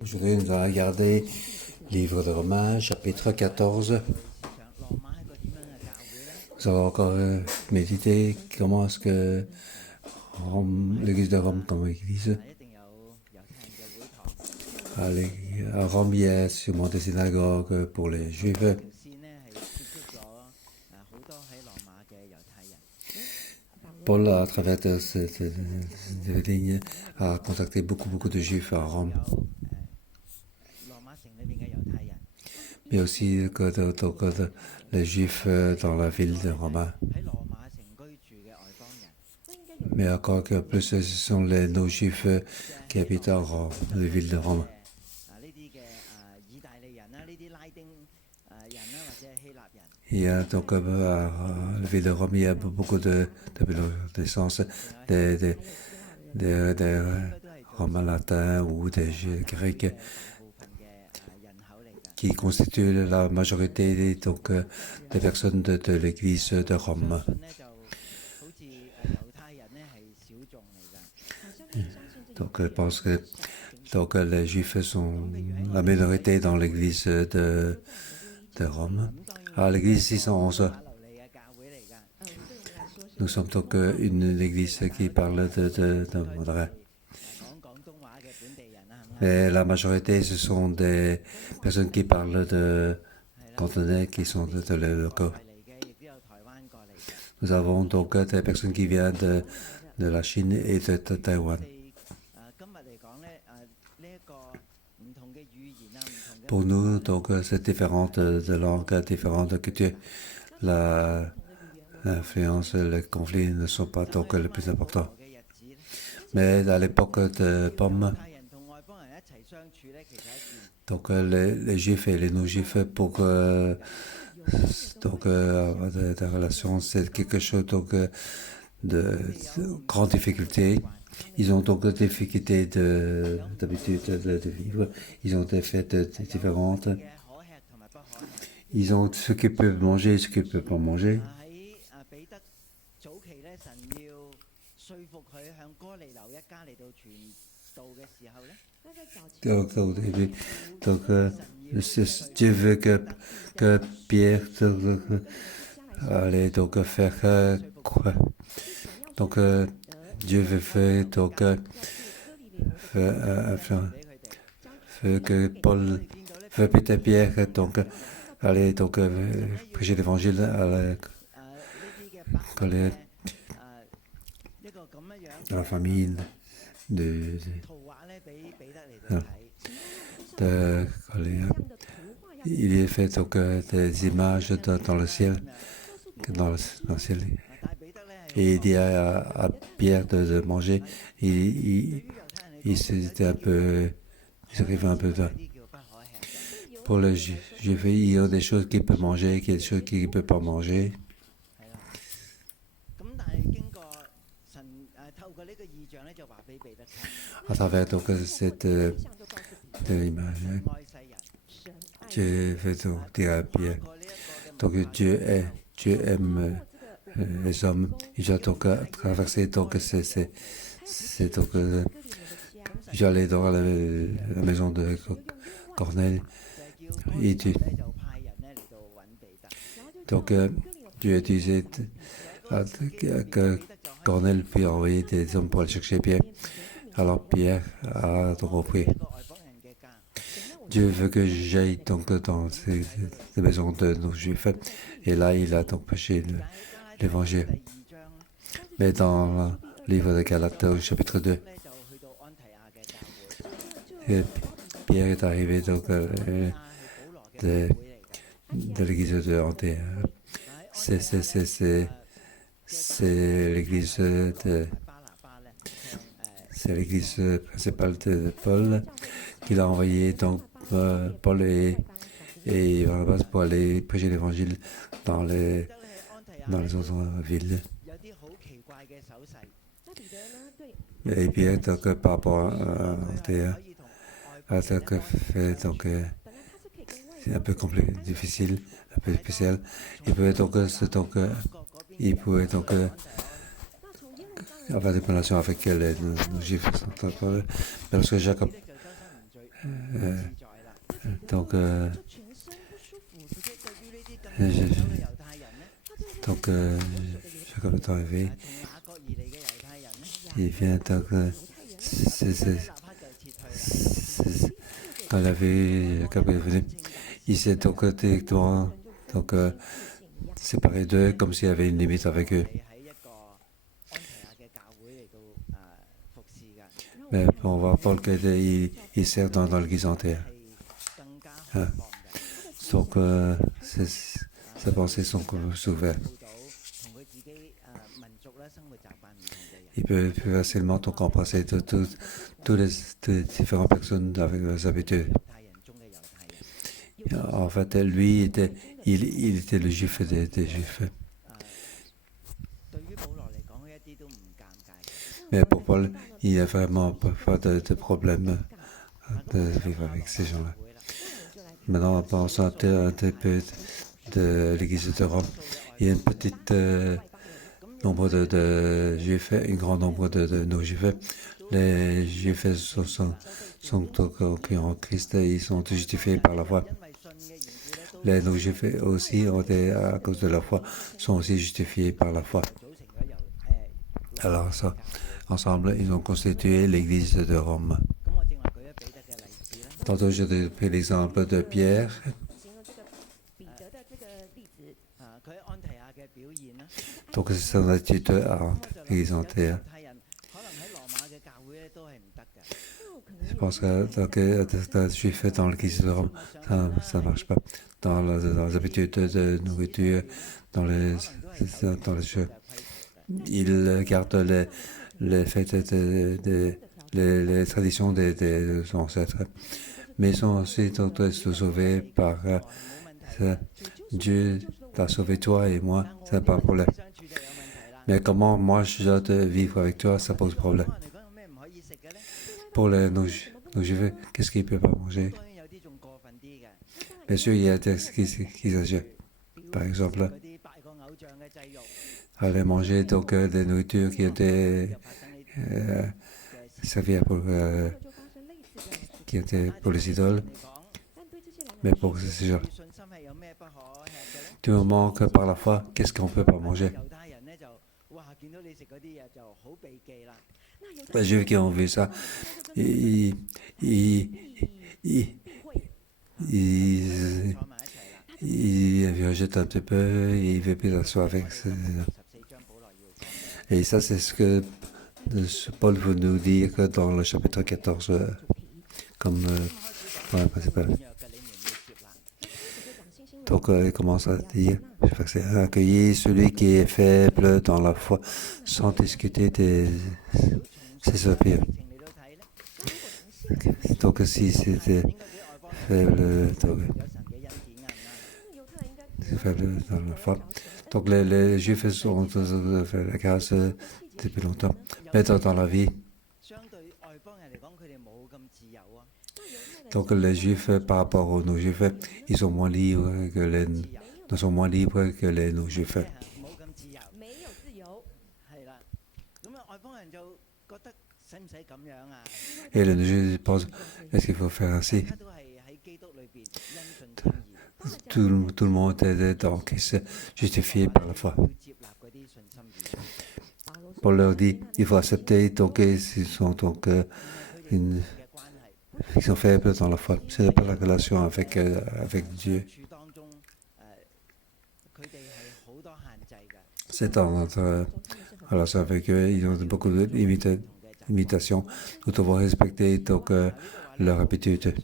Aujourd'hui, nous allons regarder Livre de Romains, chapitre 14. Nous allons encore méditer comment est-ce que l'Église de Rome comme Église. À Rome, il y a sûrement des synagogues pour les Juifs. Paul, à travers cette ligne, a contacté beaucoup de Juifs à Rome. Mais aussi les Juifs dans la ville de Rome. Mais encore que plus, ce sont les non-Juifs qui habitent à Rome, la ville de Rome. Il y a donc à la ville de Rome, il y a beaucoup de naissances des Romains latins ou des Grecs qui constituent la majorité donc, des personnes de l'église de Rome. Donc je pense que donc, les Juifs sont la minorité dans l'église de Rome. À l'église 611, nous sommes donc une église qui parle de Mandarin. Mais la majorité, ce sont des personnes qui parlent de cantonais, qui sont de les locaux. Nous avons donc des personnes qui viennent de la Chine et de Taïwan. Pour nous, donc, c'est différent de langues, différentes de cultures. L'influence, les conflits ne sont pas donc les plus importants. Mais à l'époque de Pomme, donc les Juifs et les non-Juifs pour avoir des relations, c'est quelque chose donc, de grande difficulté. Ils ont donc des difficultés d'habitude de vivre. Ils ont des fêtes différentes. Ils ont ce qu'ils peuvent manger et ce qu'ils ne peuvent pas manger. Donc, Dieu veut que Pierre allait donc faire quoi? Donc, Dieu veut faire donc que Paul veut Peter Pierre donc aller donc prêcher l'évangile à la famille il est fait donc des images dans le ciel, dans le ciel. Et il dit à Pierre de manger. Il s'était un peu, il s'arrivait un peu. Pour le Juif, il y a des choses qu'il peut manger, il y a des choses qu'il ne peut pas manger. À travers donc cette image, Dieu veut donc dire à Pierre, donc Dieu aime les hommes. Il doit donc traverser donc c'est donc j'allais dans la maison de Corneille et donc Dieu disait que Corneille puis envoyer des hommes pour aller chercher Pierre. Alors Pierre a donc repris. Dieu veut que j'aille donc dans ces maisons de nos Juifs. Et là, il a donc prêché l'évangile. Mais dans le livre de Galates, au chapitre 2, Pierre est arrivé donc de l'église de Antée. C'est l'église c'est l'église principale de Paul qu'il a envoyé donc Paul et Barnabas pour aller prêcher l'évangile dans les autres villes. Et puis donc par rapport à Antée, fait donc c'est un peu compliqué, difficile, un peu spécial. Il pouvait donc avoir des relations avec les Juifs. Mais lorsque Jacques Donc, Jacob est arrivé. Il vient donc, quand il a vu Jacob est venu, il s'est donc directement séparé d'eux comme s'il y avait une limite avec eux. Mais on voit Paul qu'il sert dans l'église entière. Donc, ses pensées sont ouvertes. Il peut facilement embrasser toutes les différentes personnes avec leurs habitudes. En fait, lui, il était le juif des juifs. Mais pour Paul, il n'y a vraiment pas de problème de vivre avec ces gens-là. Maintenant, on pense un peu de l'église de Rome. Il y a un petit nombre de juifs, un grand nombre de non-juifs. Les juifs sont en Christ, ils sont justifiés par la foi. Les non-juifs aussi, à cause de la foi, sont aussi justifiés par la foi. Alors ça, ensemble, ils ont constitué l'église de Rome. Tantôt, je t'ai pris l'exemple de Pierre. Donc, c'est son attitude à l'église entière. Je pense que un juif dans l'église de Rome, ça ne marche pas. Dans les habitudes de nourriture, dans les jeux. Ils gardent les fêtes, les traditions des ancêtres. Mais ils sont aussi sauvés par Dieu t'a sauvé toi et moi, ça n'a pas de problème. Mais comment moi je dois vivre avec toi, ça pose problème. Pour les non-juifs, qu'est-ce qu'ils ne peuvent pas manger? Bien sûr, il y a des qui exagèrent. Par exemple, aller manger des nourritures qui étaient servies qui étaient pour les idoles. Mais pour ces gens, du moment que par la foi, qu'est-ce qu'on ne peut pas manger? Les Juifs qui ont vu ça, ils rejettent un petit peu, ils ne veulent plus s'asseoir avec ça. Et ça, c'est ce que Paul veut nous dire dans le chapitre 14, comme point principal. Donc, il commence à dire, accueillir celui qui est faible dans la foi, sans discuter de ses opinions. Donc, si c'était faible dans la foi. Donc, les Juifs ont fait la grâce depuis longtemps. Mais dans la vie, donc les Juifs, par rapport aux non-Juifs, ils sont moins libres que les non-Juifs. Et les non-Juifs pensent, est-ce qu'il faut faire ainsi? Tout le monde est donc justifié par la foi. Paul leur dit, il faut accepter donc ils sont ils sont faibles dans la foi. Ce n'est pas la relation avec Dieu. C'est dans notre relation avec eux. Ils ont beaucoup de limitations. Nous devons respecter donc leur habitude.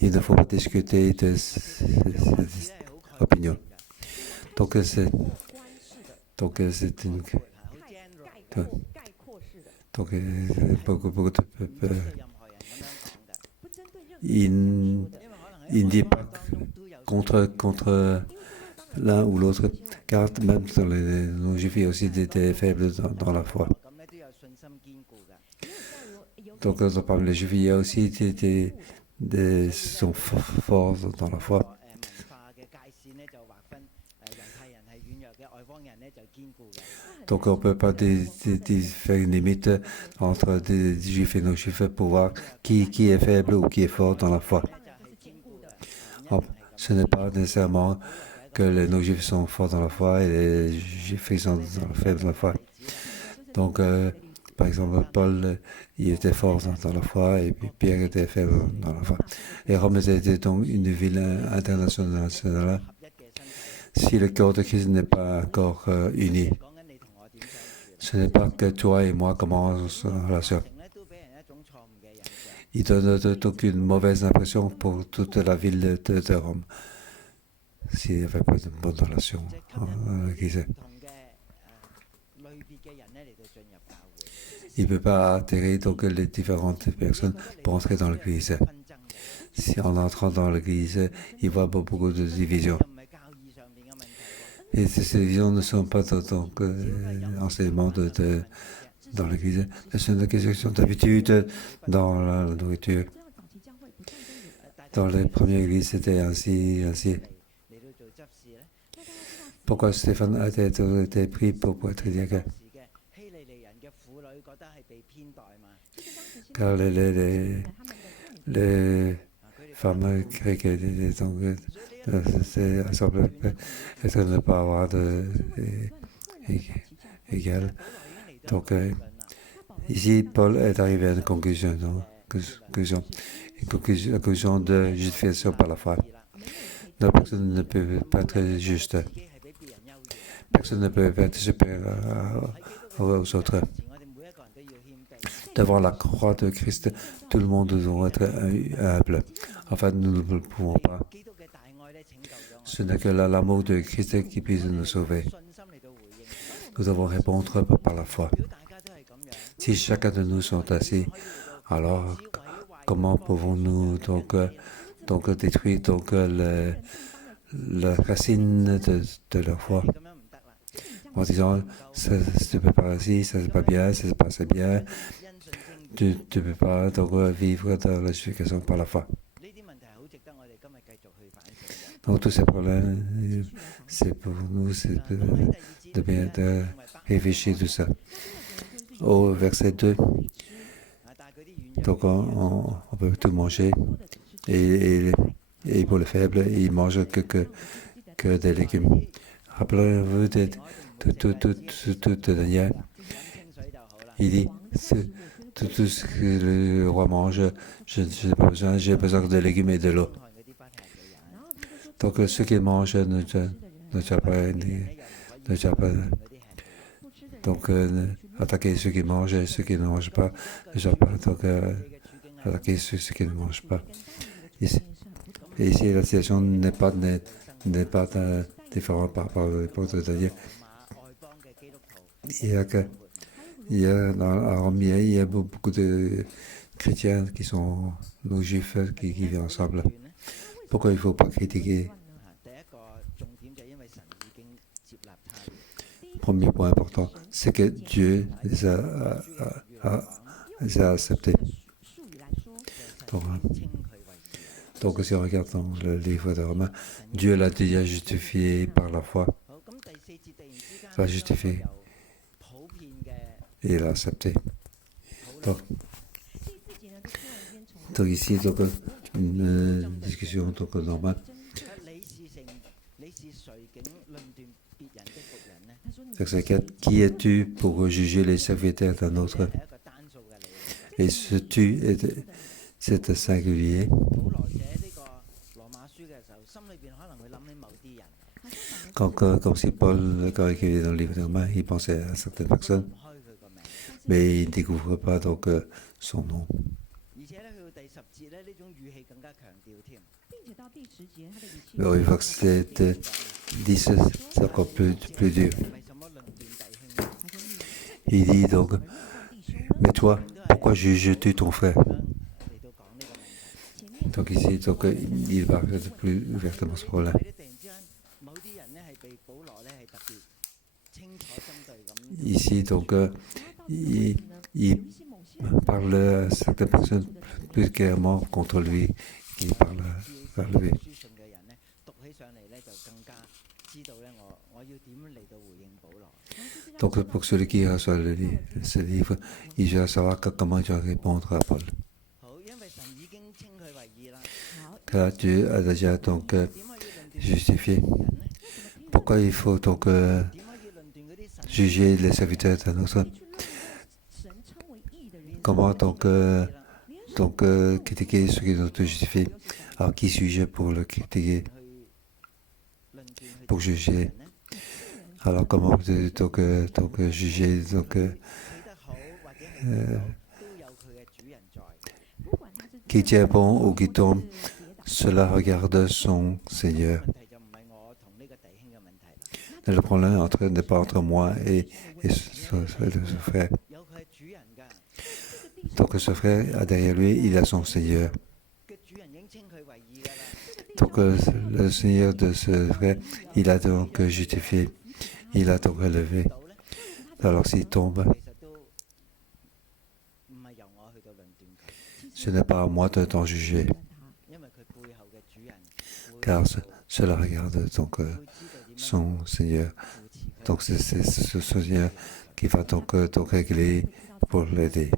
Il ne faut pas discuter de ces opinions. Donc c'est une beaucoup de il ne dit pas contre l'un ou l'autre, car même dans les non-juifs, il y a aussi des faibles dans la foi. Donc, parmi les juifs, il y a aussi des sont forts dans la foi. Donc on ne peut pas faire une limite entre des juifs et non-juifs pour voir qui est faible ou qui est fort dans la foi. Ce n'est pas nécessairement que les non-juifs sont forts dans la foi et les juifs sont faibles dans la foi. Donc, par exemple, Paul, il était fort dans la foi et puis Pierre était faible dans la foi. Et Rome était donc une ville internationale. Si le corps de Christ n'est pas encore uni, ce n'est pas que toi et moi commençons une relation. Il donne donc une mauvaise impression pour toute la ville de Rome s'il n'y avait pas de bonne relation avec l'Église. Il ne peut pas attirer donc les différentes personnes pour entrer dans l'Église. Si en entrant dans l'Église, il voit beaucoup de divisions. Et ces divisions ne sont pas donc enseignements dans l'Église. Ce sont des questions d'habitude dans la nourriture. Dans les premières églises, c'était ainsi. Pourquoi Stéphane a été pris pour être diacre? Car les femmes grecques semblent ne pas avoir égal. Donc, ici, Paul est arrivé à une conclusion, la conclusion de justification par la foi. La personne ne peut pas être juste. Personne ne peut être supérieur aux autres. Devant la croix de Christ, tout le monde doit être humble. En fait, nous ne le pouvons pas. Ce n'est que l'amour de Christ qui puisse nous sauver. Nous devons répondre par la foi. Si chacun de nous sont assis, alors comment pouvons-nous donc détruire la racine de leur foi en disant ça ne peut pas assis, ça c'est pas bien, ça c'est pas assez bien. Tu ne peux pas donc vivre dans la justification par la foi. Donc tous ces problèmes, c'est pour nous, c'est de bien réfléchir tout ça. Au verset 2, donc on peut tout manger et pour les faibles, ils ne mangent que des légumes. Rappelez-vous de Daniel. Il dit tout ce que le roi mange, je n'ai pas besoin, j'ai besoin de légumes et de l'eau. Donc ce qu'il mange ne tient pas. Donc attaquer ceux qui mangent et ceux qui ne mangent pas, ne tient pas. Donc attaquer ceux qui ne mangent pas. Et ici la situation n'est pas différente par rapport à l'époque de Daniel. Il y a beaucoup de chrétiens qui sont nos juifs qui vivent ensemble. Pourquoi il ne faut pas critiquer? Premier point important, c'est que Dieu les a acceptés. Donc si on regarde dans le livre de Romains, Dieu l'a déjà justifié par la foi. Il l'a justifié. Et il l'a accepté. Donc ici, une discussion normale. Verset 4. Qui es-tu pour juger les serviteurs d'un autre? Et ce tu, c'est singulier. Comme si Paul, quand il écrivait dans le livre de Romains, il pensait à certaines personnes, mais il ne découvre pas donc son nom. Mais au verset 10, c'est encore plus dur. Il dit donc, mais toi, pourquoi juges-tu ton frère? Donc ici, il parle plus ouvertement ce problème. Ici, donc, il parle à certaines personnes plus clairement contre lui, qui parle à lui. Donc pour celui qui reçoit ce livre, il doit savoir comment il doit répondre à Paul. Car Dieu a déjà donc justifié. Pourquoi il faut donc juger les serviteurs d'un autre? Comment donc critiquer ceux qui ont été justifiés? Alors qui suis-je pour le critiquer, pour juger? Alors comment donc juger qui tient bon ou qui tombe? Cela regarde son Seigneur. Le problème n'est pas entre moi et ce frère. Donc ce frère, derrière lui, il a son Seigneur. Donc le Seigneur de ce frère, il a donc justifié, il a donc relevé. Alors s'il tombe, ce n'est pas à moi de t'en juger, car cela regarde donc son Seigneur. Donc c'est ce Seigneur qui va donc régler pour l'aider.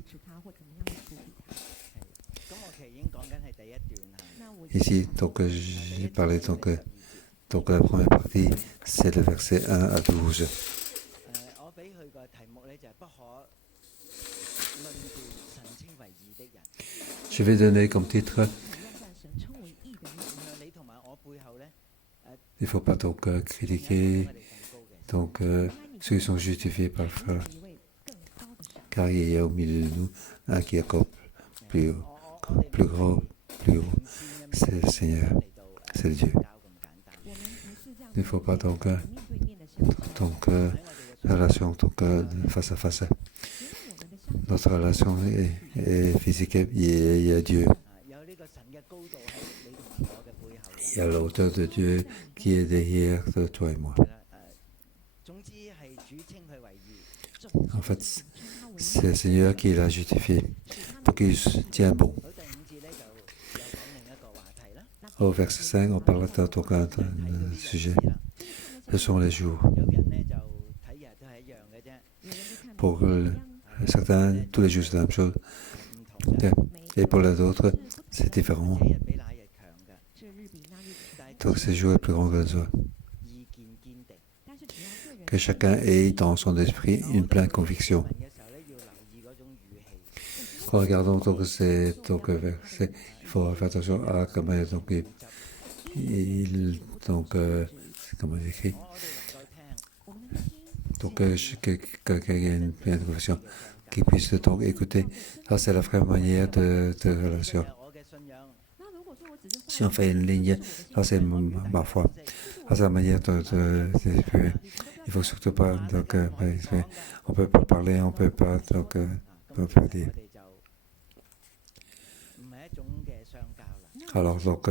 Ici, donc j'ai parlé donc la première partie, c'est le verset 1 à 12. Je vais donner comme titre, il ne faut pas donc critiquer donc ceux qui sont justifiés par le frère, car il y a au milieu de nous un qui est encore plus gros, plus haut, c'est le Seigneur, c'est Dieu. Il ne faut pas donc relation donc face à face. Notre relation est physique, il y a Dieu. Il y a l'auteur de Dieu qui est derrière de toi et moi. En fait, c'est le Seigneur qui l'a justifié pour qu'il tient bon. Au verset 5, on parle d'un sujet. Ce sont les jours. Pour certains, tous les jours, c'est la même chose. Et pour les autres, c'est différent. Donc, ce jour est plus grand que les autres. Que chacun ait dans son esprit une pleine conviction. Quand regardons donc ces versets, il faut faire attention à comment comment il écrit. Donc quelqu'un ait une pleine conviction qui puisse donc écouter. Ça, c'est la vraie manière de relation. Si on fait une ligne, ça c'est ma foi. Ça c'est la manière d'exprimer. Il ne faut surtout pas on ne peut pas parler, on ne peut pas dire. Alors donc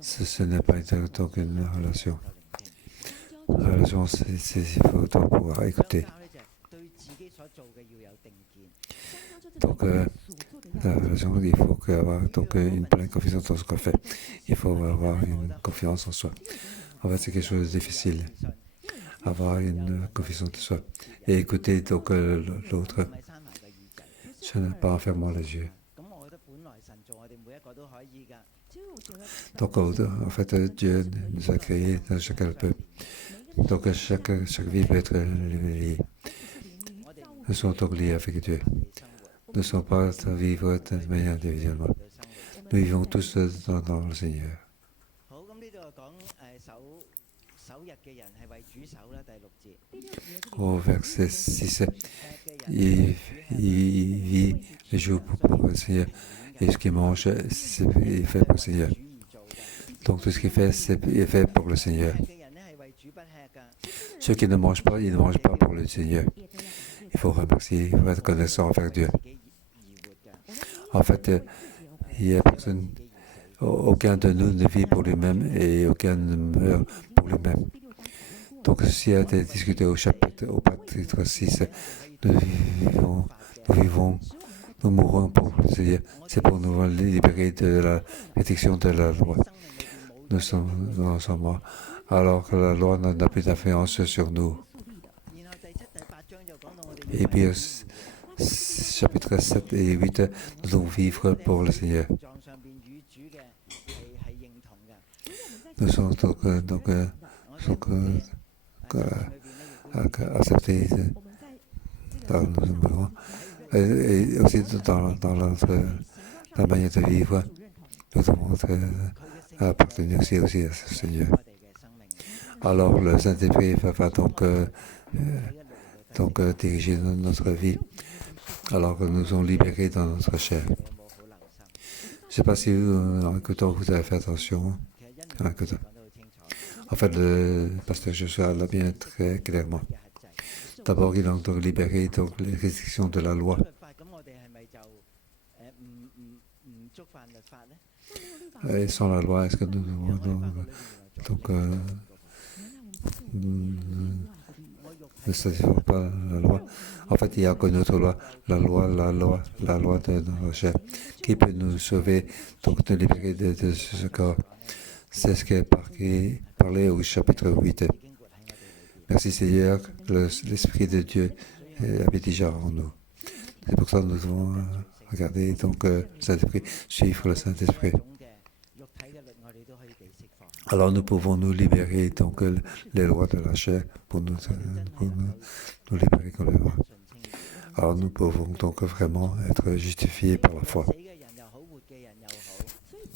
ce n'est pas donc une relation. La relation, il faut donc pouvoir écouter. Donc la relation, il faut avoir donc une pleine confiance dans ce qu'on fait. Il faut avoir une confiance en soi. En fait, c'est quelque chose de difficile. Avoir une confiance en soi. Et écouter donc l'autre. Ce n'est pas en fermant les yeux. Donc en fait, Dieu nous a créés, chacun peut. Donc chaque vie peut être liée. Nous sommes donc liés avec Dieu. Nous ne sommes pas à vivre de manière individuellement. Nous vivons tous dans le Seigneur. Au verset 6, il vit les jours pour le Seigneur. Et ce qu'il mange, il fait pour le Seigneur. Donc tout ce qu'il fait, il fait pour le Seigneur. Ceux qui ne mangent pas, ils ne mangent pas pour le Seigneur. Il faut remercier, il faut être connaissant envers Dieu. En fait, il n'y a personne, aucun de nous ne vit pour lui-même et aucun ne meurt pour lui-même. Donc ceci a été discuté au chapitre 6. Nous mourons pour le Seigneur. C'est pour nous libérer de la rédiction de la loi. Nous sommes morts alors que la loi n'a plus d'influence sur nous. Et puis, chapitres 7 et 8, nous devons vivre pour le Seigneur. Nous sommes acceptés dans nos mouvements et aussi dans la manière de vivre. Nous devons appartenir aussi à ce Seigneur. Alors le Saint-Esprit va donc diriger notre vie alors que nous sommes libérés dans notre chair. Je ne sais pas si en écoutant vous avez fait attention. En fait, le pasteur Joshua l'a bien très clairement. D'abord, il a donc libéré donc, les restrictions de la loi. Et sans la loi, est-ce que nous ne satisfaisons pas la loi? En fait, il n'y a qu'une autre loi, la loi de notre chair, qui peut nous sauver, donc nous libérer de ce corps. C'est ce qui est parlé au chapitre 8. Merci Seigneur, l'Esprit de Dieu habite déjà en nous. C'est pour ça que nous devons regarder donc Saint-Esprit, suivre le Saint-Esprit. Alors nous pouvons nous libérer donc les lois de la chair pour nous libérer comme les lois. Alors nous pouvons donc vraiment être justifiés par la foi.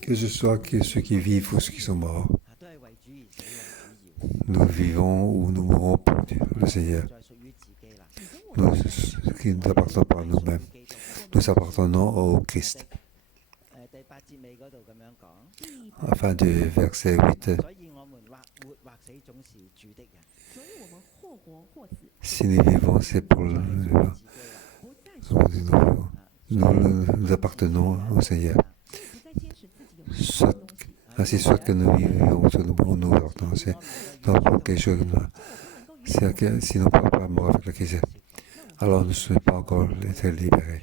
Que ce soit ceux qui vivent ou ceux qui sont morts, nous vivons ou nous mourrons pour le Seigneur. Nous, qui ne appartenons pas à nous-mêmes, nous appartenons au Christ. Enfin, du verset 8. Si nous vivons, c'est pour le vivant. Nous appartenons au Seigneur. Soit que nous vivions, soit nous mourons, nous appartenons au Seigneur. Donc, pour quelque chose, sinon, pas mort avec le Christ. Alors, nous ne sommes pas encore été libérés.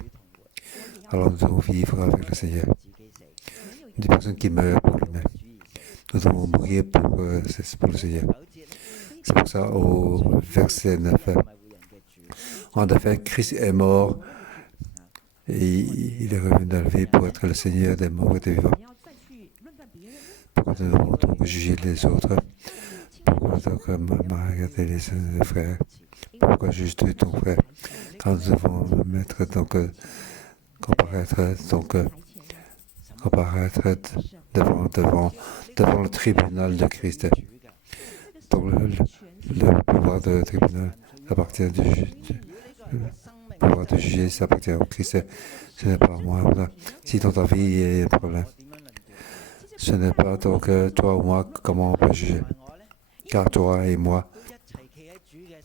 Alors, nous devons vivre avec le Seigneur. Des personnes qui meurent pour lui-même. Nous devons mourir pour le Seigneur. C'est pour ça, au verset 9, en effet, Christ est mort et il est revenu dans la vie pour être le Seigneur des morts et des vivants. Pourquoi nous devons donc juger les autres? Pourquoi donc regarder les frères? Pourquoi juger ton frère? Quand nous devons mettre donc comparaître devant le tribunal de Christ. Donc le pouvoir de tribunal appartient du pouvoir de juger, ça appartient au Christ. Ce n'est pas à moi. Si dans ta vie il y a un problème, ce n'est pas donc toi ou moi comment on peut juger. Car toi et moi,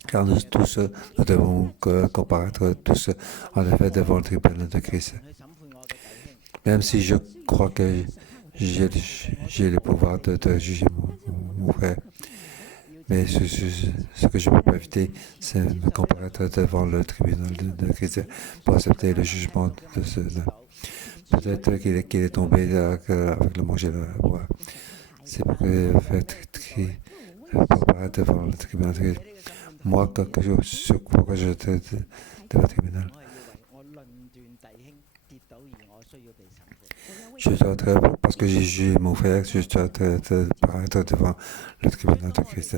car nous tous, nous devons comparaître tous en effet devant le tribunal de Christ. Même si je crois que j'ai le pouvoir de juger mon frère, mais ce que je ne peux pas éviter, c'est de me comparaître devant le tribunal de Christ pour accepter le jugement de ceux-là. Peut-être qu'il est tombé avec le manger de la boire. C'est pour que comparaître devant le tribunal de Christ. Moi, pourquoi je te devant le tribunal? Parce que j'ai jugé mon frère, je dois paraître devant le tribunal de Christ.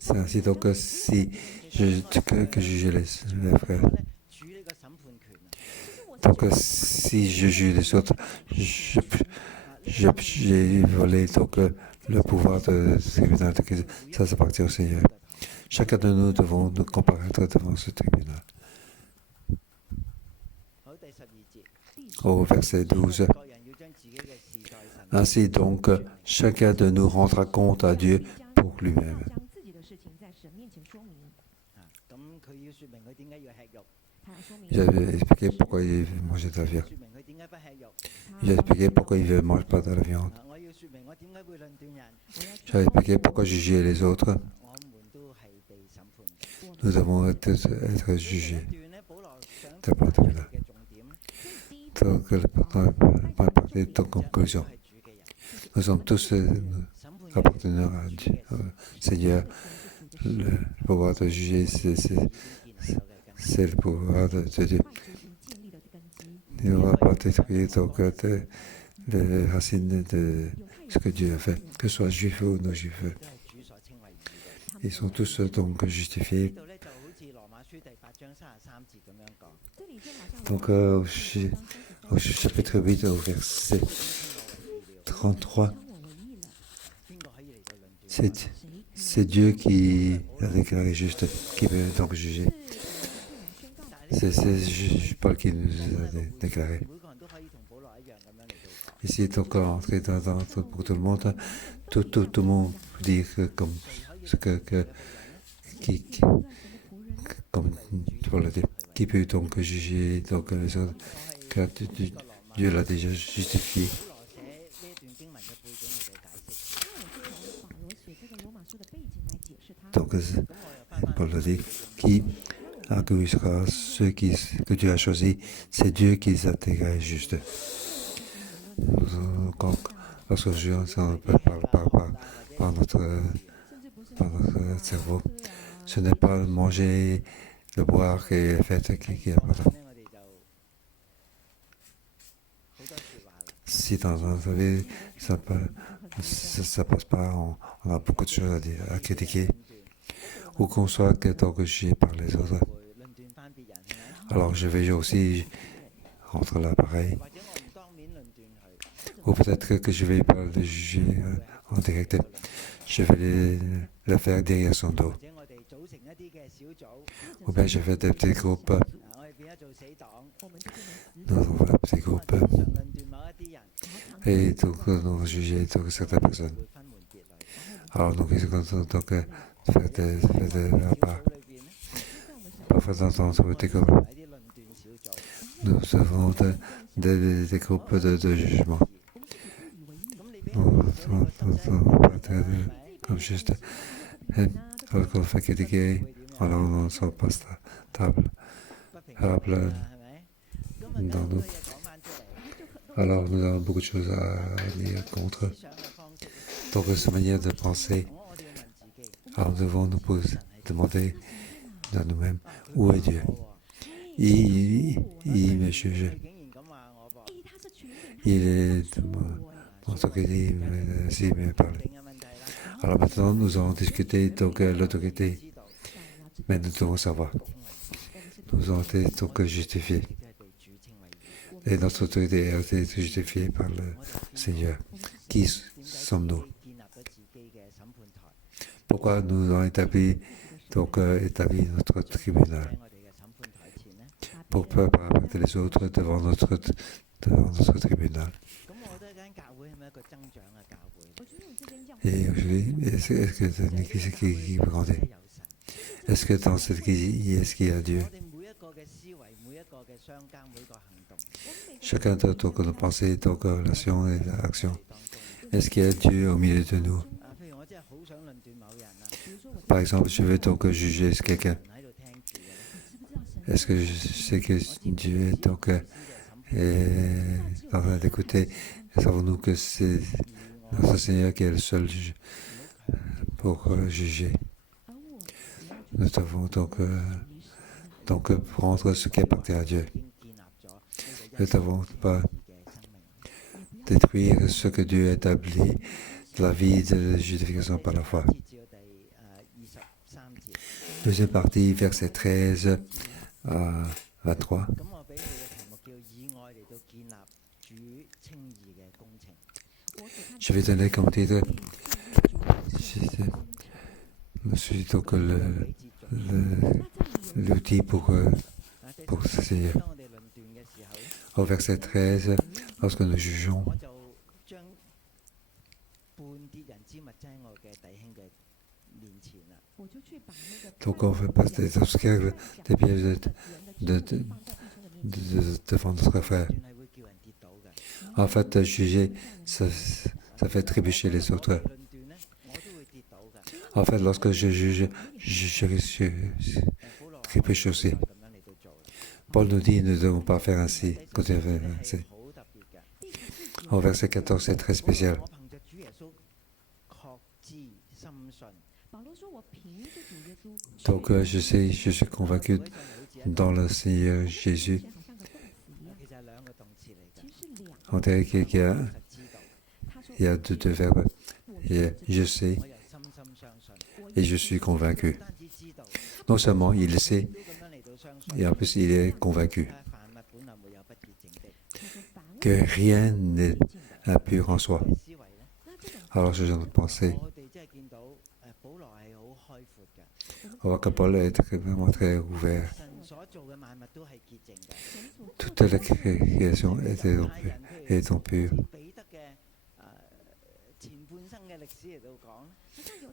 C'est ainsi donc si que juger les frères. Donc si je juge les autres, j'ai volé donc le pouvoir de tribunal de Christ. Ça appartient au Seigneur. Chacun de nous devons nous comparaître devant ce tribunal. Au verset 12. Ainsi donc, chacun de nous rendra compte à Dieu pour lui-même. J'avais expliqué pourquoi il mangeait de la viande. J'ai expliqué pourquoi il ne mange pas de la viande. J'ai expliqué pourquoi juger les autres. Nous devons être jugés. Donc, la partie de conclusion. Nous sommes tous appartenant à Dieu, Seigneur. Le pouvoir de juger, c'est le pouvoir de Dieu. Il ne va pas détruire donc les racines de ce que Dieu a fait, que ce soit juif ou non juif. Ils sont tous donc justifiés. Donc au chapitre 8, au verset 33, c'est Dieu qui a déclaré juste, qui veut donc juger. C'est Paul qui nous a déclaré. Ici, donc, entrer pour tout le monde, tout le monde dire comme ce comme Paul a dit, qui peut donc juger donc les autres, car Dieu l'a déjà justifié. Donc, Paul a dit, qui accusera ceux que Dieu a choisis, c'est Dieu qui les a déclarés justes. Lorsque je on par notre cerveau, ce n'est pas manger, le boire et la fête qui est important. Si dans notre vie, ça passe pas, on a beaucoup de choses à critiquer, ou qu'on soit jugé par les autres. Alors je vais aussi rentrer là pareil. Ou peut-être que je ne vais pas le juger en direct. Je vais le faire derrière son dos. Ou bien je fais des petits groupes. Nous avons un petit groupe. Et donc nous allons juger certaines personnes. Alors nous allons donc faire des repas. Parfois dans des groupes. Nous avons des groupes de jugement. Comme juste, alors qu'on fait critiquer, alors on s'en passe table dans nous. Alors nous avons beaucoup de choses à dire contre. Donc cette manière de penser, alors nous devons nous demander à nous-mêmes où est Dieu. Il me juge. Il est en ce qu'il dit, s'il me parle. Alors maintenant, nous allons discuter donc l'autorité. Mais nous devons savoir. Nous avons été donc justifiés. Et notre autorité a été justifiée par le Seigneur. Qui sommes-nous? Pourquoi nous avons établi notre tribunal? Pour ne pas apporter les autres devant notre tribunal. Et aujourd'hui, est-ce que c'est une église qui grandit? Est-ce que dans cette église, est-ce qu'il y a Dieu? Chacun doit donc nous penser, donc relation et action. Est-ce qu'il y a Dieu au milieu de nous? Par exemple, je veux donc juger quelqu'un. Est-ce que je sais que Dieu est donc en train d'écouter? Savons-nous que c'est notre Seigneur qui est le seul juge pour juger? Nous devons donc prendre ce qui appartient à Dieu. Nous ne devons pas détruire ce que Dieu a établi de la vie de justification par la foi. Deuxième partie, verset 13 à 23. Je vais donner comme titre, je suis donc l'outil pour ce Seigneur. Au verset 13, lorsque nous jugeons, donc on fait passer des obstacles, des pièges devant notre frère. En fait, juger, ça fait trébucher les autres. En fait, lorsque je juge, je trébuche aussi. Paul nous dit, nous ne devons pas faire ainsi, continuer à faire ainsi. Au verset 14, c'est très spécial. Donc je suis convaincu dans le Seigneur Jésus. On dirait qu'il y a deux verbes. Et je sais et je suis convaincu. Non seulement il sait, et en plus il est convaincu que rien n'est impur en soi. Alors ce genre de pensée, on voit que Paul est vraiment très ouvert. Toute la création est donc pure.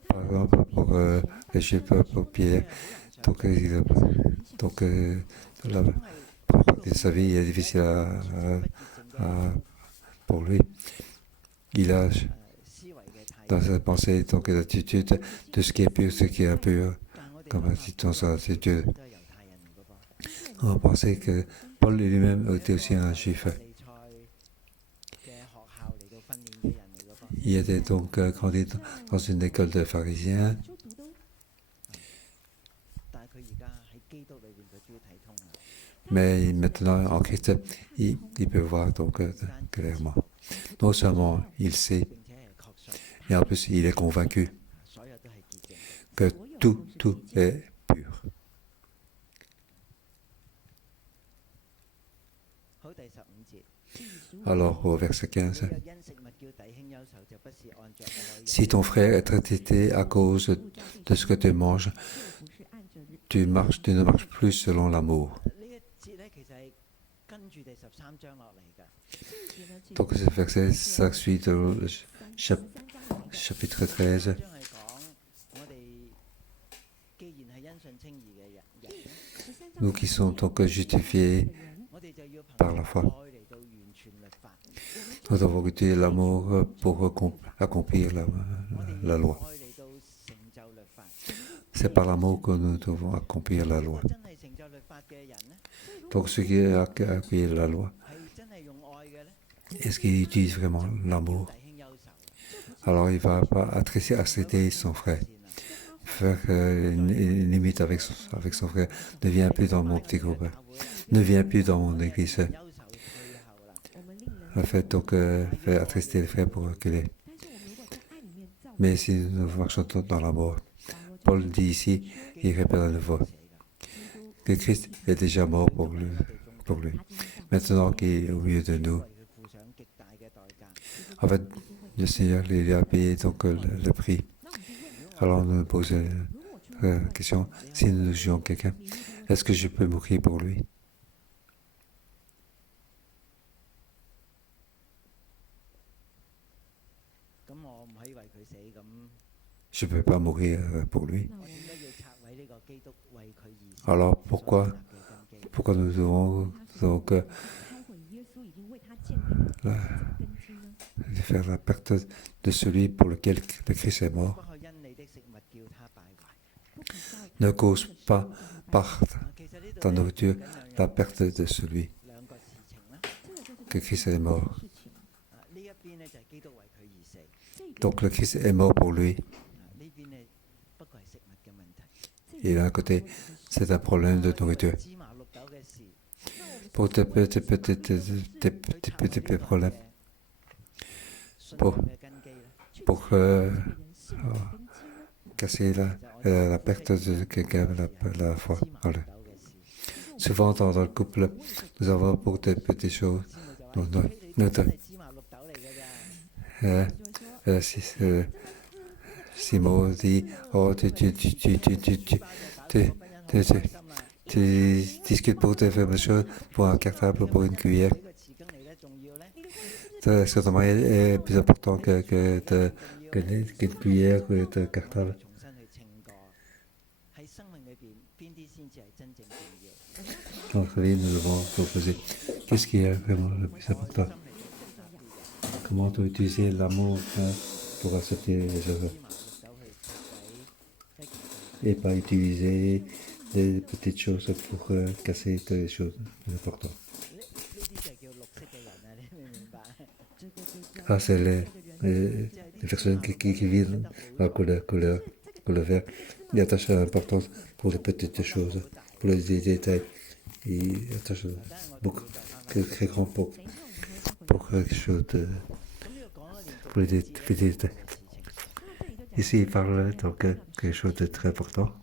Par exemple, pour les Juifs, pour Pierre, donc sa vie est difficile pour lui. Il a dans sa pensée donc l'attitude de ce qui est pur, ce qui est impur, comme dans sa attitude. On pensait que Paul lui-même était aussi un Juif. Il était donc grandi dans une école de pharisiens. Mais maintenant, en Christ, il peut voir donc clairement. Non seulement il sait, et en plus il est convaincu que tout est pur. Alors, au verset 15, si ton frère est traité à cause de ce que tu manges, tu ne marches plus selon l'amour. Donc, ce verset, ça suit le chapitre 13. Nous qui sommes donc justifiés par la foi, nous devons utiliser l'amour pour accomplir la loi. C'est par l'amour que nous devons accomplir la loi. Donc, ceux qui accomplir la loi, est-ce qu'il utilise vraiment l'amour? Alors, il ne va pas traiter son frère. Faire une limite avec son frère. Ne viens plus dans mon petit groupe. Ne viens plus dans mon église. Le fait donc faire attrister le frère pour reculer. Mais si nous marchons dans l'amour, Paul dit ici, il répète à nouveau, que Christ est déjà mort pour lui. Maintenant qu'il est au milieu de nous, en fait, le Seigneur il a payé donc le prix. Alors nous nous posons la question, si nous jouons quelqu'un, est-ce que je peux mourir pour lui? Je ne peux pas mourir pour lui. Alors pourquoi nous devons donc faire la perte de celui pour lequel le Christ est mort? Ne cause pas par ta nourriture la perte de celui que Christ est mort. Donc le Christ est mort pour lui. Et d'un côté, c'est un problème de nourriture. Pour tes petits problèmes, pour casser la perte de quelqu'un la foi. Voilà. Souvent dans le couple, nous avons pour des petites choses. Simon dit, oh, tu discutes pour des choses, pour un cartable, pour une cuillère. Ce domaine est plus important qu'une cuillère ou un cartable. Dans notre vie, nous devons proposer qu'est-ce qui est vraiment le plus important. Comment utiliser l'amour pour accepter les choses. Et pas utiliser des petites choses pour casser des choses importantes. Ah, c'est les personnes qui vivent la couleur vert. Il attache l'importance pour les petites choses, pour les détails. Il attache beaucoup, très grand pour quelque chose de, pour les détails. Ici, il parle donc quelque chose de très important.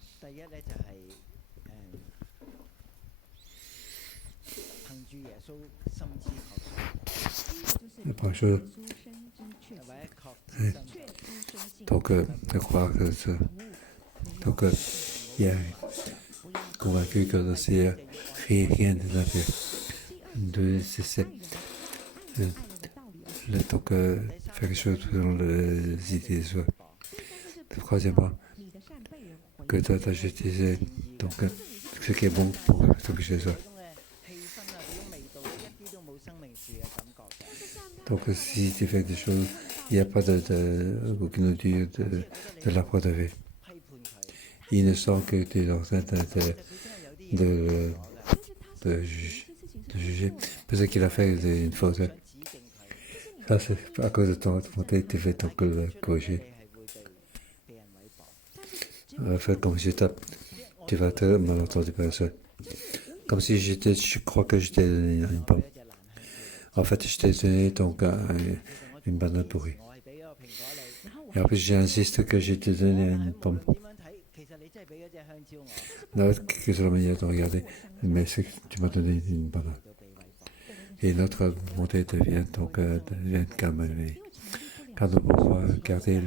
La première chose, donc, de croire que donc, il y a convaincu que c'est rien de fait. C'est donc faire quelque chose selon les idées de soi. Troisièmement, que tu as utilisé donc ce qui est bon pour quelque chose. Donc si tu fais des choses, il n'y a pas aucune odeur de l'arbre de vie. Il ne sent que tu es en train de, de juger. Parce qu'il a fait une faute. Ça, c'est à cause de ton faute, tu fais donc le corriger. Fait comme je tape, tu vas être mal entendu par ça. Comme si je crois que j'étais une pomme. En fait, je t'ai donné donc une banane pourrie. Et après, j'insiste que je t'ai donné une pomme. Que c'est la manière de regarder, mais c'est que tu m'as donné une banane. Et notre montée devient donc devient calmée. Quand on va garder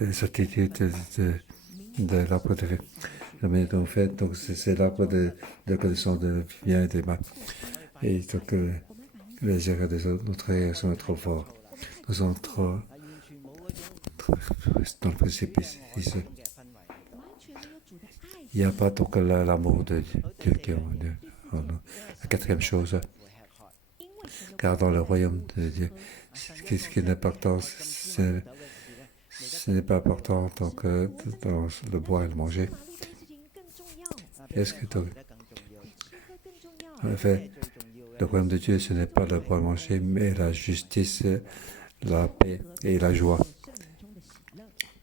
les attitudes de l'arbre de vie. La manière dont on fait, donc c'est l'arbre de connaissance de bien et des mal. Et donc les erreurs des autres, notre erreur sont trop forts. Nous sommes trop dans le précipice. Il n'y a pas donc l'amour de Dieu qui est en nous. La quatrième chose, car dans le royaume de Dieu, ce qui est important, ce n'est pas important donc, dans le boire et le manger. Est-ce que donc, en effet, le royaume de Dieu, ce n'est pas le boire et le manger, mais la justice, la paix et la joie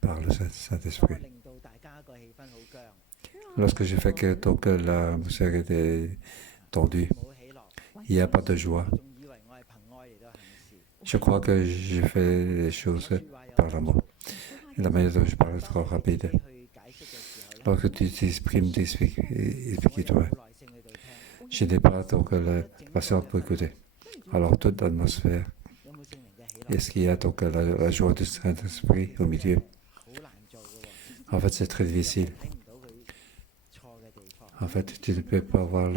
par le Saint-Esprit. Lorsque j'ai fait que donc, la atmosphère était tendue, il n'y a pas de joie. Je crois que je fais les choses par l'amour. La manière dont je parle est trop rapide. Lorsque tu t'exprimes, explique-toi. Je n'ai pas donc la patience pour écouter. Alors toute l'atmosphère, est-ce qu'il y a donc la joie du Saint-Esprit au milieu? En fait, c'est très difficile. En fait, tu ne peux pas voir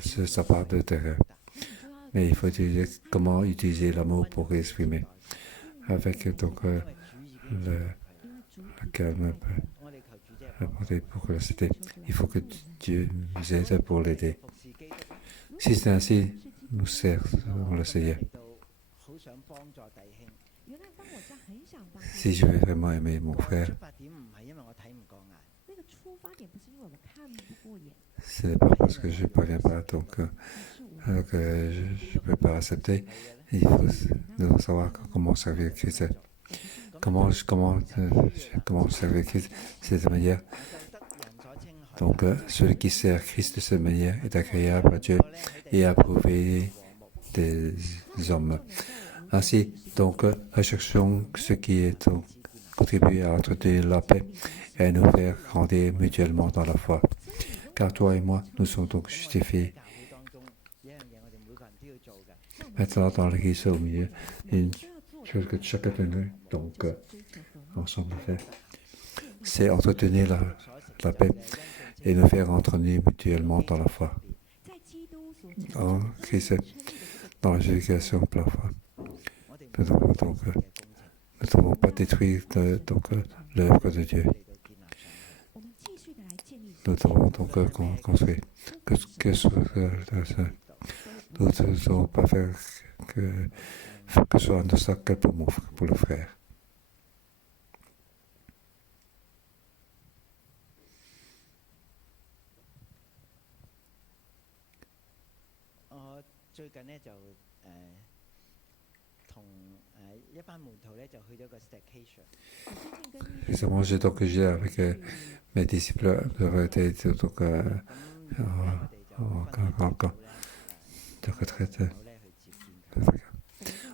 sa part de terreur. Mais il faut utiliser comment utiliser l'amour pour exprimer. Avec donc le calme, pour la cité. Il faut que Dieu nous aide pour l'aider. Si c'est ainsi, nous servons le Seigneur. Si je veux vraiment aimer mon frère, ce n'est pas parce que je ne parviens pas, donc que je ne peux pas accepter. Il faut savoir comment servir Christ. Comment servir Christ de cette manière. Donc, celui qui sert Christ de cette manière est agréable à Dieu et approuvé des hommes. Ainsi, donc, recherchons ce qui est donc contribue à entretenir la paix et à nous faire grandir mutuellement dans la foi. Car toi et moi, nous sommes donc justifiés. Maintenant, dans l'Église au milieu, une chose que chacun de nous, donc, ensemble fait, c'est entretenir la paix et nous faire entretenir mutuellement dans la foi. En Christ, dans la justification de la foi. Nous ne devons pas détruire l'œuvre de Dieu. Nous devons donc construire que ce nous ne devons pas faire que ce soit un obstacle pour le frère. Récemment, j'ai avec mes disciples donc, en camp de retraite.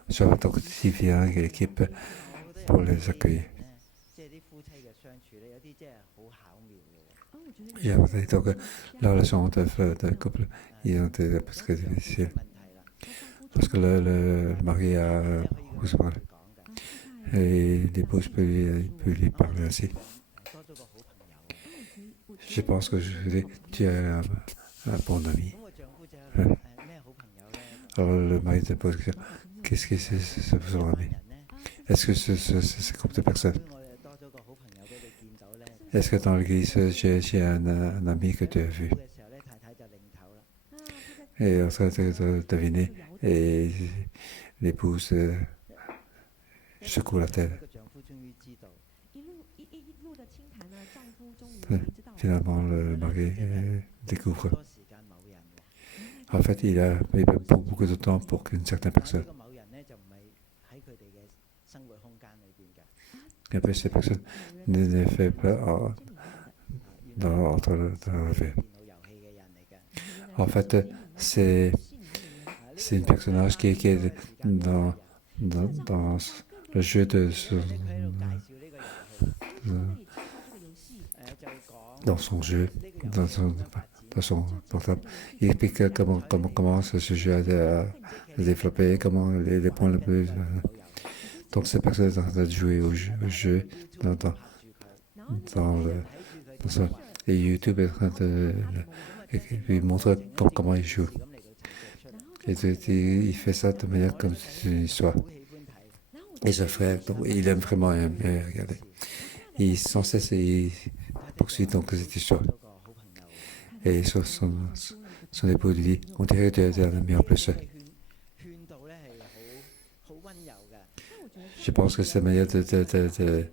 J'avais donc suivi une équipe pour les accueillir. Et après, donc, la relation de couple, ils ont été très difficile. Parce que le mari a beaucoup de mal. Et l'épouse peut lui parler ainsi. Je pense que tu es un bon ami. Alors le mari te pose la question, qu'est-ce que c'est son ami? Est-ce que c'est ce groupe de personnes? Est-ce que dans l'église, j'ai un ami que tu as vu? Et en train de deviner, et l'épouse secoue la tête. Finalement, le mari découvre. En fait, il a beaucoup de temps pour qu'une certaine personne. Et après, cette personne ne fait pas entre la vie. En fait, c'est un personnage qui est dans le jeu dans son jeu, dans son portable. Il explique comment ce jeu a développé, comment les points les plus. Donc cette personne est en train de jouer au jeu dans ça. Et YouTube est en train de lui montrer comment il joue. Et il fait ça de manière comme si c'était une histoire. Et ce frère, il aime vraiment regarder. Il sans cesse il poursuit donc cette histoire. Et son époux lui dit, on dirait que tu es un ami en plus. Je pense que c'est une manière de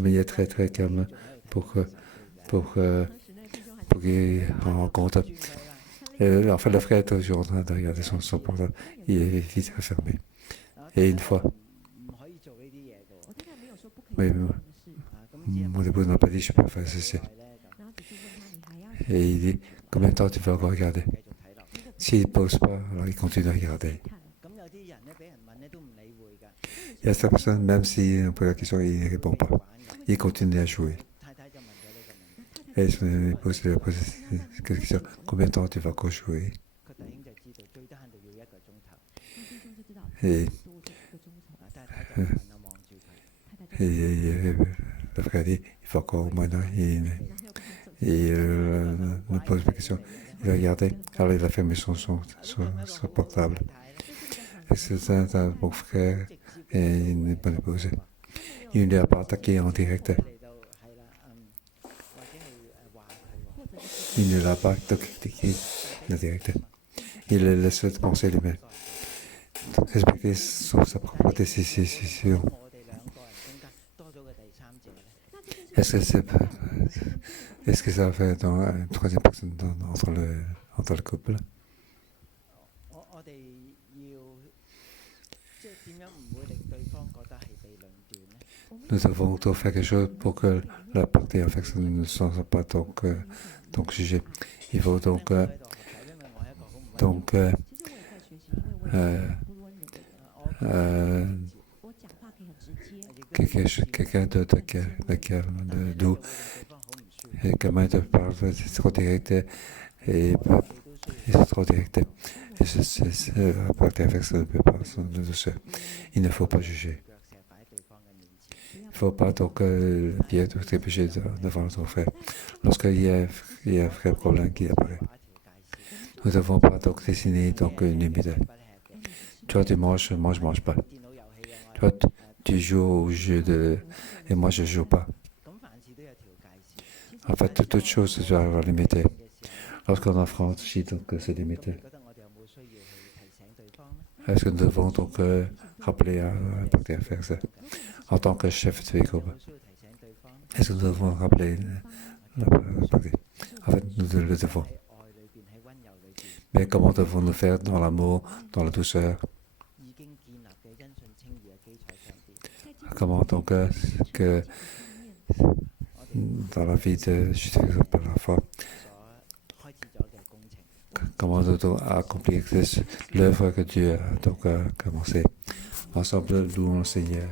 manière très très calme pour qu'il rende compte. En fait, le frère est toujours en train de regarder son portable. Il est vite refermé. Et une fois, oui, mon épouse n'a pas dit je peux faire ceci. Et il dit combien de temps tu vas encore regarder? S'il ne pose pas, alors il continue à regarder. Il y a cette personne, même si on pose la question, il ne répond pas. Il continue à jouer. Et son épouse lui pose la question combien de temps tu vas encore jouer? Et le frère dit il faut encore au moins un. Et me pose la question. Il a regardé. Alors il a fermé son portable. Et c'est un bon frère et une bonne épouse. Il ne l'a pas attaqué en direct. Il ne l'a pas critiqué en direct. Il le laisse penser lui-même. Respecter sa propre décision. Est-ce que ça fait une troisième personne entre le couple? Nous devons tout faire quelque chose pour que la partie en fait ne soit pas donc jugée. Il faut donc quelqu'un de doux, et comment te parle, c'est trop direct et c'est trop direct. Et la partie avec ça ne peut pas être douceur. Il ne faut pas juger. Il ne faut pas donc bien trébucher devant notre frère. Lorsqu'il y a un vrai problème qui apparaît, nous ne devons pas donc dessiner donc une limite. Toi tu manges, moi je ne mange pas. Toi tu joues au jeu et moi je ne joue pas. En fait, toute chose doit être limitée. Lorsqu'on franchit donc c'est limité. Est-ce que nous devons donc rappeler à la partie à faire ça en tant que chef de groupe? Est-ce que nous devons rappeler la partie? En fait, nous le devons. Mais comment devons-nous faire dans l'amour, dans la douceur? comment donc que dans la vie de Jésus par la foi, comment donc accomplir l'œuvre que Dieu a donc commencé. Ensemble, louons le Seigneur.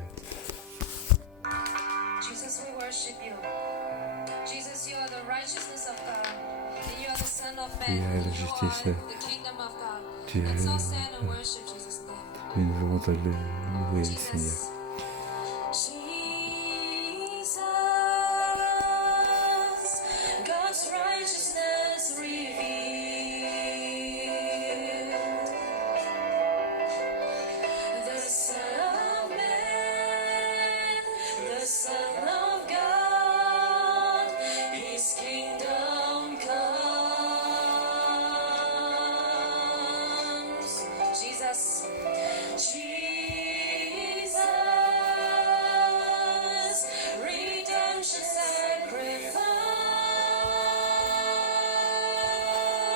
Jesus, we worship you. Jesus, you are the righteousness of God. And you are the Son of Man. Tu es la And you justice. are the kingdom of God. Tu es Let's all stand and worship Jesus' name. Nous voulons te louer, Seigneur. Jesus, God's righteousness revealed. The Son of Man, the Son of God, His kingdom comes. Jesus, redemption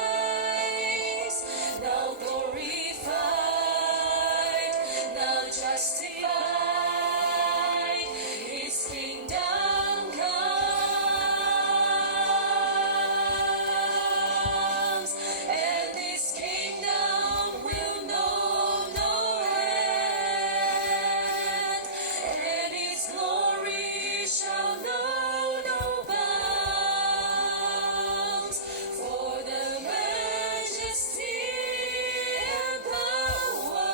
sacrifice, now glorified, now justified, His kingdom comes, and His kingdom will know no end, and His glory shall know no bounds, for the majesty and power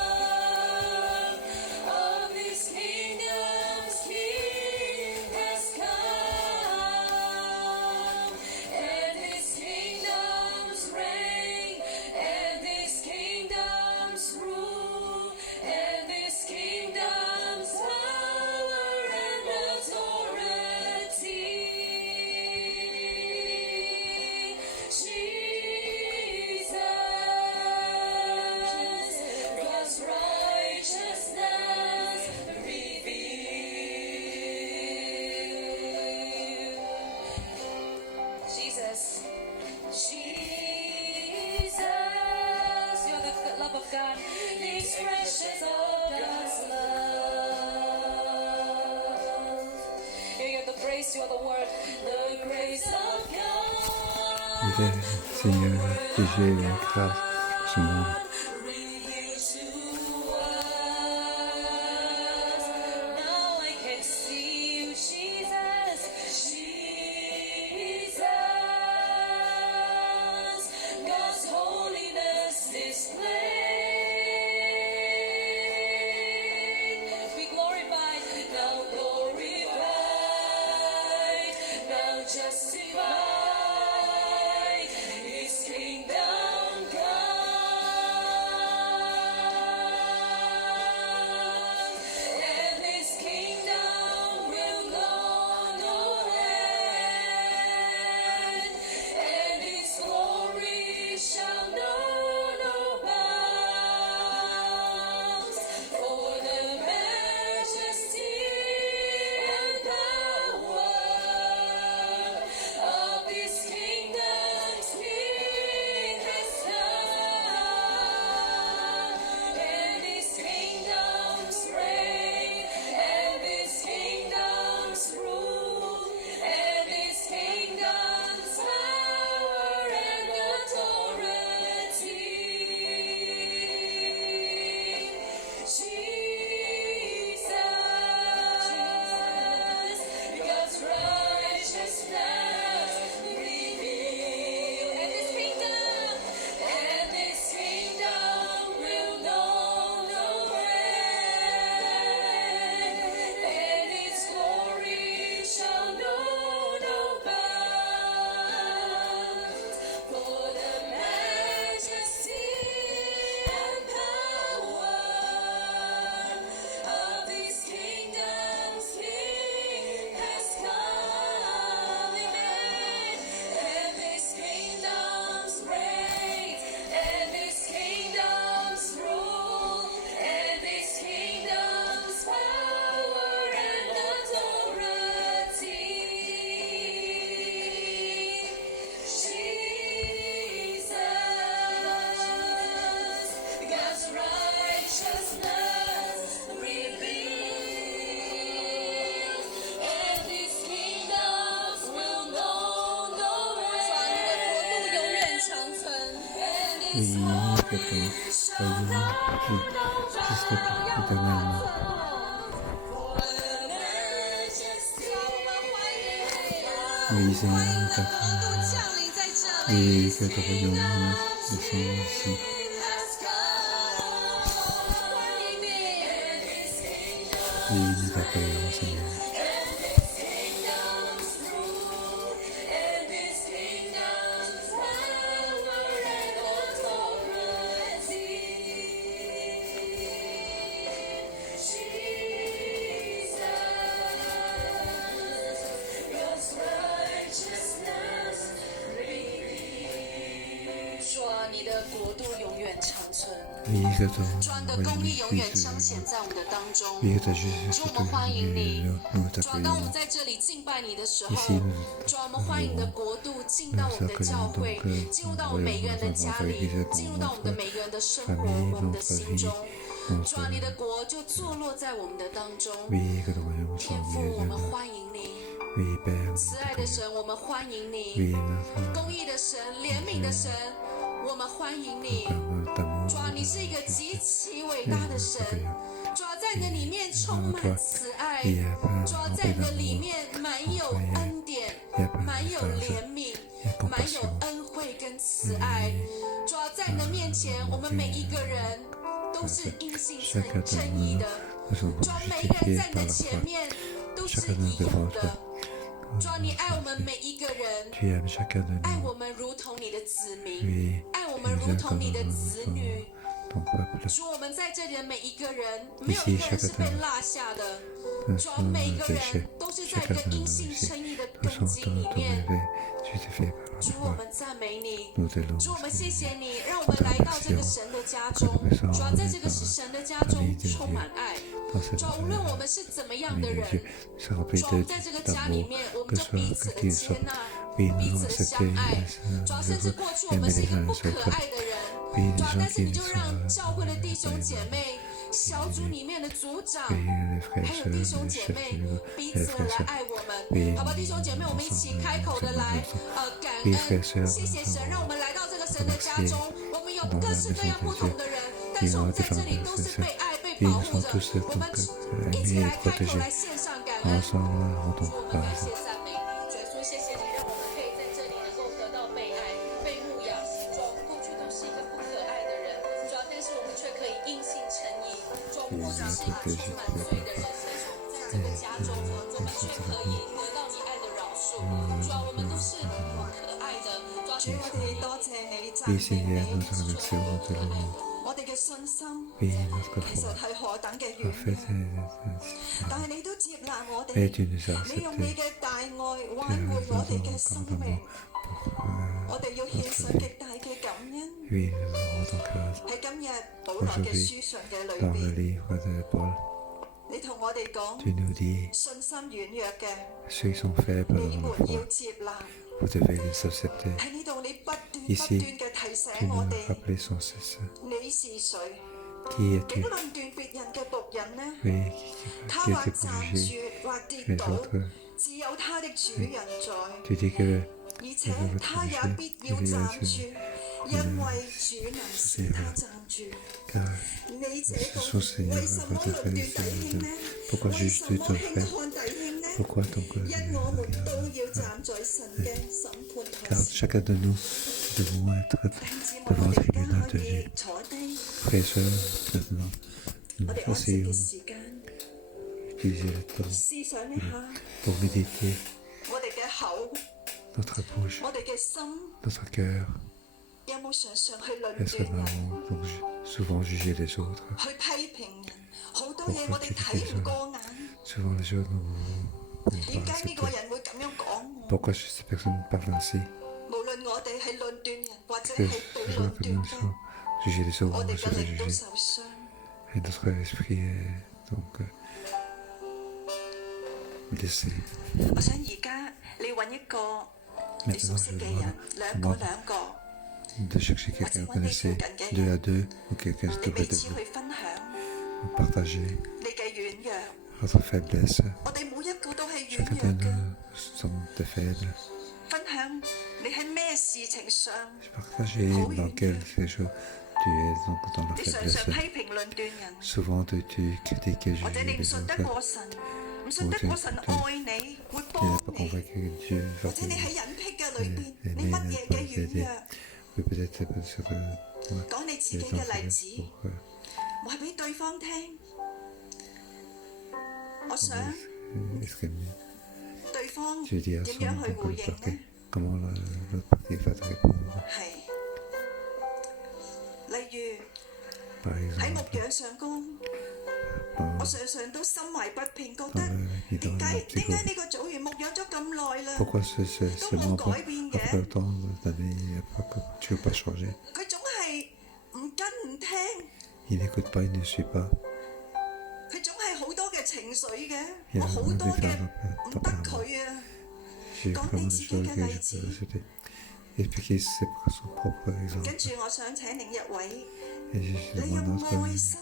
of His kingdom's King has come, and His kingdom's reign, and His kingdom's rule, and His kingdom's power and authority. Jesus, God's righteousness revealed. Jesus, you're the love of God, the expressions of God's love. You're the grace, you're the word, the grace of God. Il est, Seigneur, que j'ai la grâce pour ce monde. Revealed to us. Now I can see you, Jesus. Jesus, God's holiness displayed. Be glorified, now justified. His kingdom come, Oui, que ton voyons Christ éternellement. Oui, Seigneur, nous t'acclamons. Oui, que ton royaume descende ici. Oui, nous t'appelons, Seigneur. Oui, que ton royaume puisse oui, que ta justice soit toujours nous t'accueillons. Ici, nous accueillons donc ton royaume dans notre Église, dans notre famille, dans notre vie, dans notre... Oui, que ton royaume soit au milieu de nous. Oui, Père, nous t'accueillons. Oui, notre d'amour, 主啊，你是一个极其伟大的神。主啊，在你的里面充满慈爱。主啊，在你的里面满有恩典，满有怜悯，满有恩惠跟慈爱。主啊，在你的面前，我们每一个人都是因信称义的。主啊，每一个人在你的前面都是义勇的。主啊，你爱我们每一个人，爱我们如同你的子民，爱我们如同你的子女。主，我们在这里的每一个人，没有一个人是被落下的。主啊，每一个人都是在一个因信称义的根基里面。主，我们赞美你。主，我们谢谢你，让我们来到这个神的家中。主啊，在这个神的家中充满爱。主啊，无论我们是怎么样的人，主啊，在这个家里面，我们就彼此的接纳，彼此的相爱。主啊，甚至过去我们是一个不可爱的人，主啊，但是你就让教会的弟兄姐妹、小组里面的组长，还有弟兄姐妹彼此的来爱我们，好吧，弟兄姐妹，我们一起开口的来感恩，谢谢神，让我们来到这个神的家中，我们有各式各样不同的人，但是我们在这里都是被爱、被保护着，我们一起来开口来献上感恩，主，我们感谢赞美你，主耶稣，谢谢你让我们可以在这里能够得到被爱、被牧养，主，我们过去都是一个不可爱的人，主，但是我们却可以因信称义，主，我们是一个充满罪的人，但是我们在这个家中，我们却可以得到你爱的饶恕，主，我们都是不可爱的，主，我哋多謝你，讚美你，主，我哋嘅信心其實係何等嘅軟弱，但係你都接納我哋，你用你嘅大愛挽回我哋嘅生命，我哋要獻上極大嘅感恩。喺今日保羅嘅書信嘅裏邊，你同我哋講，信心軟弱嘅，你們要接納。喺呢度，你不斷嘅提醒我哋，你是誰？竟論斷別人嘅僕人呢？他或站住，或跌倒，只有他的主人在，而且他也必要站住，因為主能使他站住。你這個為什麼論斷弟兄呢？為什麼輕看弟兄呢？因我們都要站在神嘅審判台前。弟兄姊妹，我哋而家可以坐低，我哋安靜嘅時間，思想一下，我哋嘅口，我哋嘅心，有冇常常去論斷人，去批評人？好多嘢我哋睇唔過眼。點解呢個人會咁樣講我？無論我哋係論斷人，或者係被論斷嘅，我哋嘅靈都受傷。我想而家你揾一個你熟悉嘅人，兩個，或者揾你附近嘅人，你彼此去分享你嘅軟弱。我哋每一個都係軟弱嘅。分享你喺咩嘅事情上， partager dans quelle ces choses tu es donc dans la 你常 faiblesse. 常批評論斷人， Souvent tu critiques et 或者 juges 你唔 les 信得 autres. 過神，唔信得過神愛你，會 Tu n'es 幫 pas 你， convaincu que Dieu 或 va 者你 t'aider. 喺隱僻嘅裏邊， Et 你乜嘢嘅軟 t'aider. 弱， Oui, peut-être c'est parce que 講你自 les 己 gens 嘅例 faisaient 子， pour 話俾對方聽。我想 exprimer. 對方 Tu dis à 點 son 樣去回 l'autre 應 partie. 呢？ Comment l'autre partie va te répondre. 係，例如 Par 喺牧 exemple, 養上高， dans, 我常常都心懷不平，覺 dans 得 le 點 guidon 解 du 點解呢個組員牧養咗咁耐啦， pourquoi ce mon membre, corps est bien, après autant d'années, tu ne veux pas changer? 佢總係唔跟唔聽， Il n'écoute pas, il ne suit pas. 佢總係好多嘅情緒嘅， Il y 我 a 好 vraiment 多 des 嘅 phases 唔得佢啊。 J'ai Quand vraiment tu des dis choses que que je peux ajouter. Expliquer c'est pour son propre 跟 exemple. 住我想請另一位， Et je 你 demande 用 notre 愛心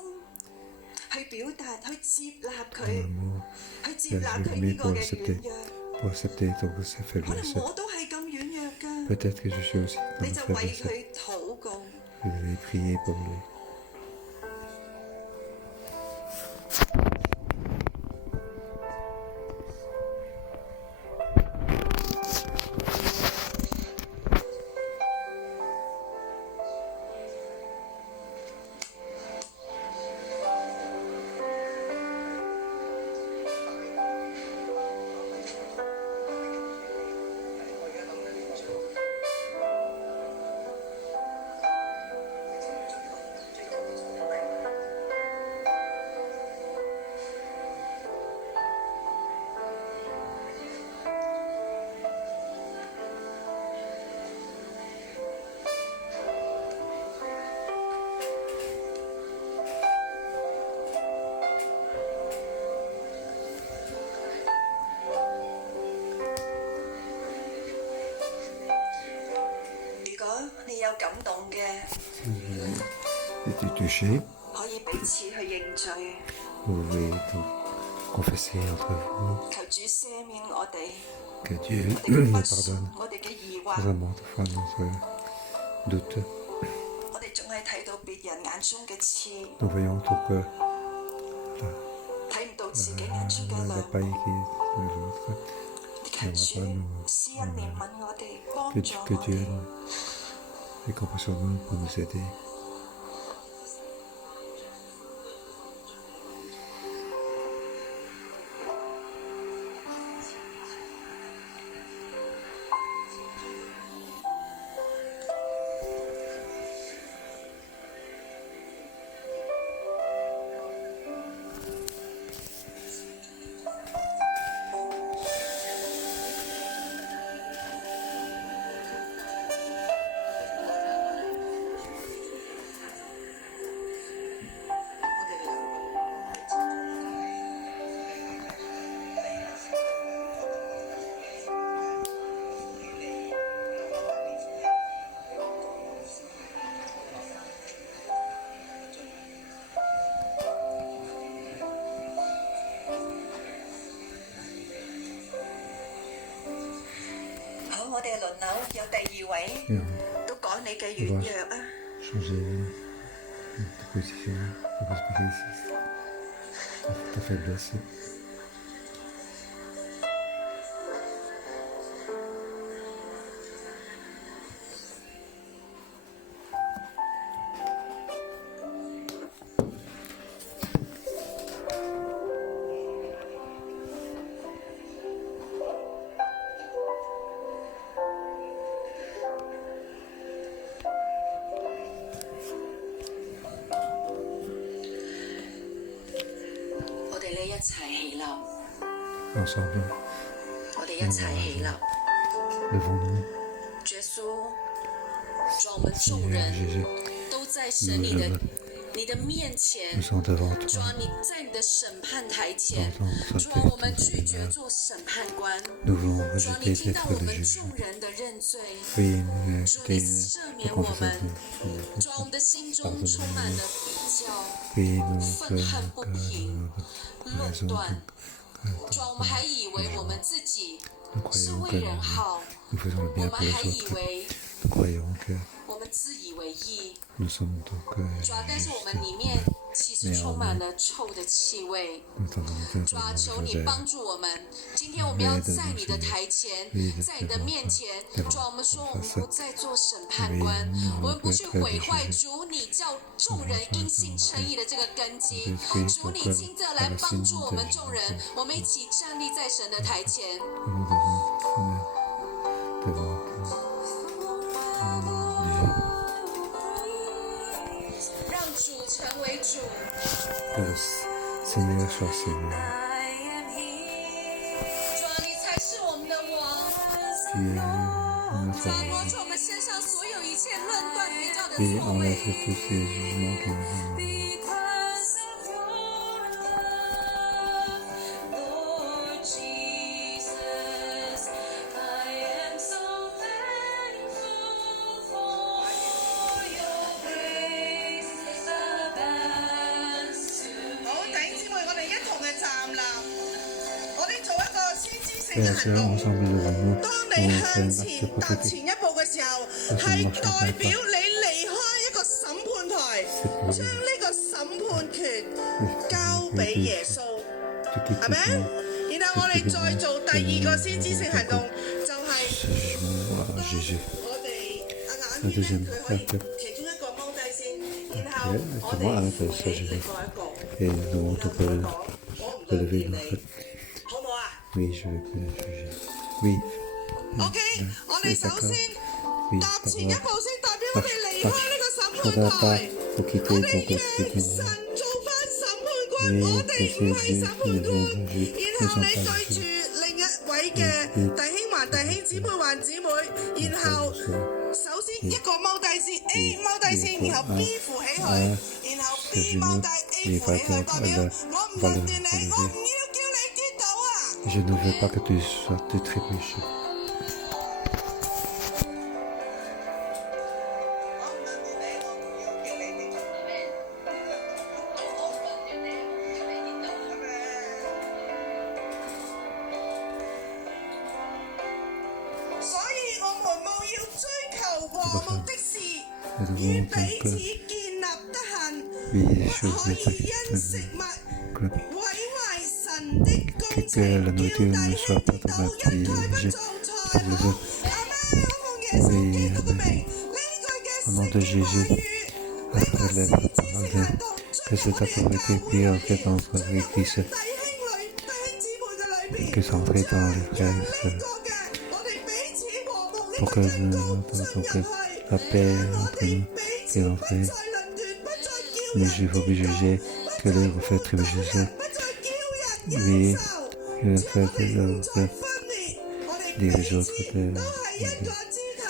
去表達，去接納 un 佢， mot 去接納佢呢個嘅軟弱。 pour accepter donc ses 可能 faiblesses. 我都係咁軟弱㗎， Peut-être que je suis aussi dans 你 la 就為 faiblesse. 佢禱告。 Je vais prier pour lui. 如果你有感動嘅， Et touché, 可以彼此去認罪， vous pouvez donc confesser entre vous 求主赦免我哋， que Dieu 我哋嘅 nous 不信 pardonne, 我哋嘅疑惑， vraiment de notre doute. 我哋仲係睇到別人眼中嘅刺， Nous voyons donc 睇唔到自己眼中嘅 la 亮。 paille qui est de l'autre. 求主施恩憐憫我哋，幫 Que, 助 que 我 Dieu 哋。 ait compassion de nous pour nous aider. 好，我哋輪流有第二位， 都講你嘅軟弱啊！ Changer de position, de perspective, ta faiblesse. Ensemble, 我哋一齊起立。 levons-nous. 耶穌，主我們眾 Seigneur 人 Jésus, 都在神你的面前 nous，sommes devant 主 toi. 啊，你在你的審判台前， Dans 主啊，我們拒絕做審判官， Nous voulons 主啊，你 rejeter 聽到 d'être 我 le 們 juge. 眾人的認罪， Veuillez nous 主啊，你 accepter 赦 de 免我 confesser 們， nos 主啊，我們的心中充滿了比較、 Veuillez nous 憤恨不 faire 平、 論 raison 斷。主啊，我們還以為我們自己 nous 是 croyons 為 que 人好， nous faisons le 我 bien 們 pour les 還以 autres. 為 nous croyons que 我们自以为意， nous sommes donc 主啊，但是我们里面其实充满了臭的气味。 nous entendons 主啊，求你帮助我们。今天我们要在你的台前，在你的面前，主啊，我们说我们不再做审判官，我们不去毁坏主你叫众人因信称义的这个根基。主你亲自来帮助我们众人，我们一起站立在神的台前。 让主成为主。 Seigneur soit Seigneur. 主啊，你才是我们的王。 Tu es notre 主啊， roi. 挪去我们身上所有一切论断比较的 Et 错 enlève 位。 tous ces jugements qui nous ont. Lord Jesus, I am so thankful for your grace abounds to 好，弟兄姊妹，我哋一同嘅站立，我哋做一個先知性 Et 嘅 c'est 行動。 ensemble nous allons 當 nous 你 faire 向 un 前 acte 踏 prophétique. 前一步嘅時候，係代表你離開一個審判台，將呢個審判權交俾耶穌， Tu quittes 係咪？然後我哋再做第二個先知性行動，就係 ce jugement à Jésus. 我哋阿眼邊佢可以其中一個踎低先，然後我哋扶起另外一個。 Et nous, on peut 我唔 lever 對 nos 你 têtes.，好唔好啊？ Oui, je vais juger. Oui. OK，我哋首先 Oui, 踏前一步先，代表我哋離開呢個審 Faut 判 pas 台。 faut quitter 我 donc 哋 ce 讓神做翻審判官，我哋唔係審判官。然後你對住另一位嘅弟兄還弟兄姊妹還姊妹，然後首先一個踎低先，A 踎低先，然後 B 扶起佢，然後 B 踎低 A 扶起佢，代表我唔論斷你，我唔要叫你跌倒啊！ Je ne veux pas que tu sois trébuché. 我唔論斷你，我唔要叫你跌倒。所以我們務要追求和睦的事，與彼此建立得幸， Oui, 不 je 可 veux 以因食 pas 物 que, 毀壞神的工 que 程， la 叫弟 nourriture ne 兄 soit 跌 pas 倒， dans 因 ma 佢不 piège 做 pour 菜 les 好。 autres. 阿媽，我奉耶穌基督嘅名，呢句嘅 Au nom 聖 de 經話 Jésus, 語，呢個 après 先 la 知性 parole, 行動 que 進入 cette 我哋嘅 autorité 教會 qui 裏 est 邊， entrée dans 進入 notre 我哋 Église, 弟兄姊妹嘅裏邊， que c'est entré dans les 讓 frères 呢 et sœurs, 個嘅我哋彼此和睦呢 pour 個 que 恩膏 nous, 進 donc, 入去， la paix 讓我 entre 哋 nous 彼 est 此不 entrée. 再論斷，不再叫 Mais 人 il faut plus 跌倒， juger 不 que 再 les 唔 faits 到 juger, 人，不再叫人 oui, 憂愁， que le 只要我 fait 哋唔 de 再分裂，我哋 les 彼 autres 此 de, 都係一個肢體。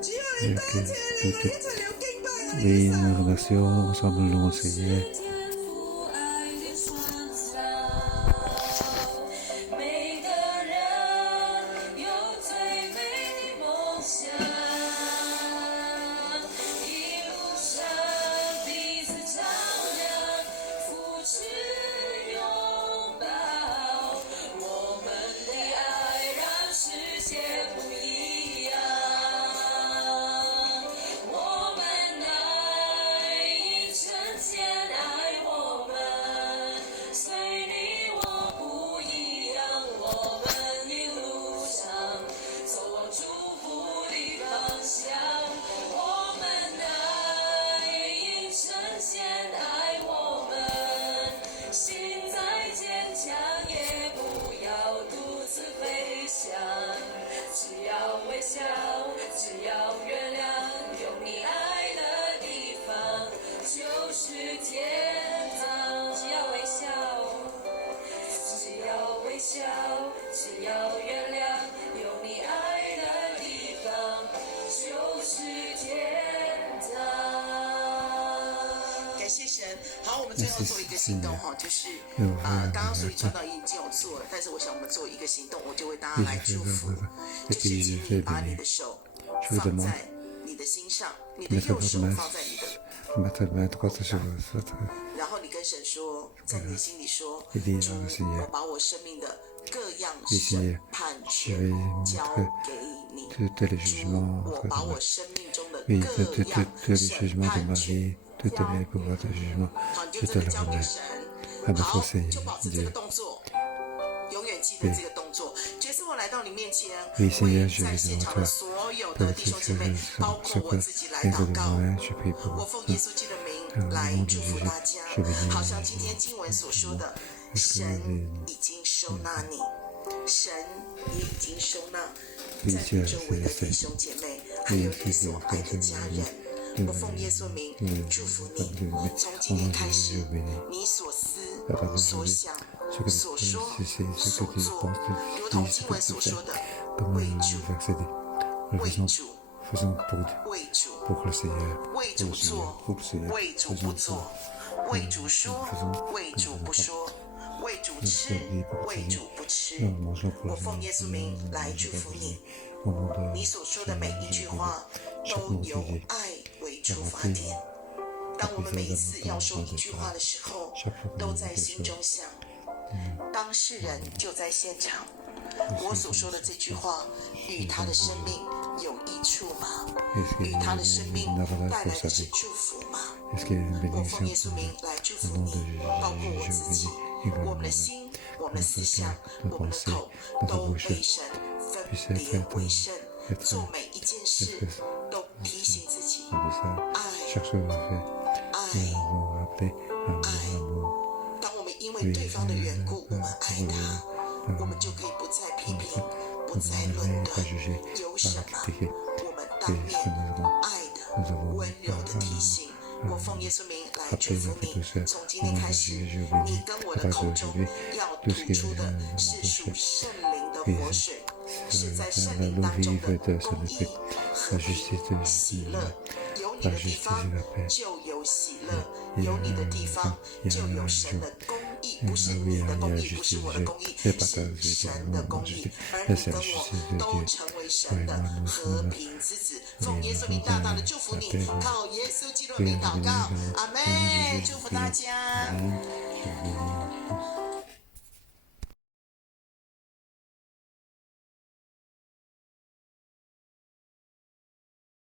主啊，你多謝你，我一齊嚟敬拜我哋 oui, 嘅 nous 神。 remercions ensemble nous Seigneur. 每个人有最美的梦想，一路上彼此照亮，扶持拥抱，我们的爱让世界不一样，我们爱已成全爱我们，随你我不一样，我们一路上走往祝福的方向，我们爱已成全爱我们，心再坚强也不要独自飞翔，只要微笑，只要原谅，有你爱的地方就是天堂。只要微笑，只要微笑，只要原谅，有你爱的地方就是天堂。感谢神。好，我们最后做一个行动哈，就是嗯刚刚所以传道已经有做了，但是我想我们做一个行动，我就为大家来祝福，就是请你把你的手放在你的心上，你的右手放在你的， Mettre ma droite sur votre 然后你跟神说，在你的心里说，一定主要信，我把我生命的各样一些审判权交给你。主，我把我生命中的各样审判权交给你。好，你就真的交给神。好，就保持这个动作，永远记得这个动作。这次我来到你面前，为在现场的所有的弟兄姐妹，包括我自己来祷告。我奉耶稣基督的名来祝福大家。好像今天经文所说的，神已经收纳你，神也已经收纳在你周围的弟兄姐妹，还有你所爱的家人。我奉耶稣名祝福你，从今天开始，你所思所想所说所做，如同经文所说的，为主为主为主为主做，为主不做，为主说，为主不说，为主吃，为主不吃。我奉耶稣名来祝福你，你所说的每一句话都有爱为出发点。当我们每一次要说一句话的时候，都在心中想，当事人就在现场，我所说的这句话与他的生命有益处吗？与他的生命带来的是祝福吗？我奉耶稣名来祝福你，包括我自己，我们的心，我们的思想，我们的口都被神分别为圣，做每一件事都提醒自己爱。当我们因为对方的缘故，我们爱他，我们就可以不再批评，不再论断。有什么，我们当面爱的、温柔的提醒。我奉耶稣名来祝福你，从今天开始，你跟我的口中要吐出的是属圣灵的活水，是在圣灵当中的公义、和平、喜乐。有你的地方就有喜乐，有你的地方就有神的公义，不是你的公义，不是我的公义，是神的公义。而你跟我都成为神的和平之子。奉耶稣名大大的祝福你，靠耶稣基督的名祷告，阿门。祝福大家。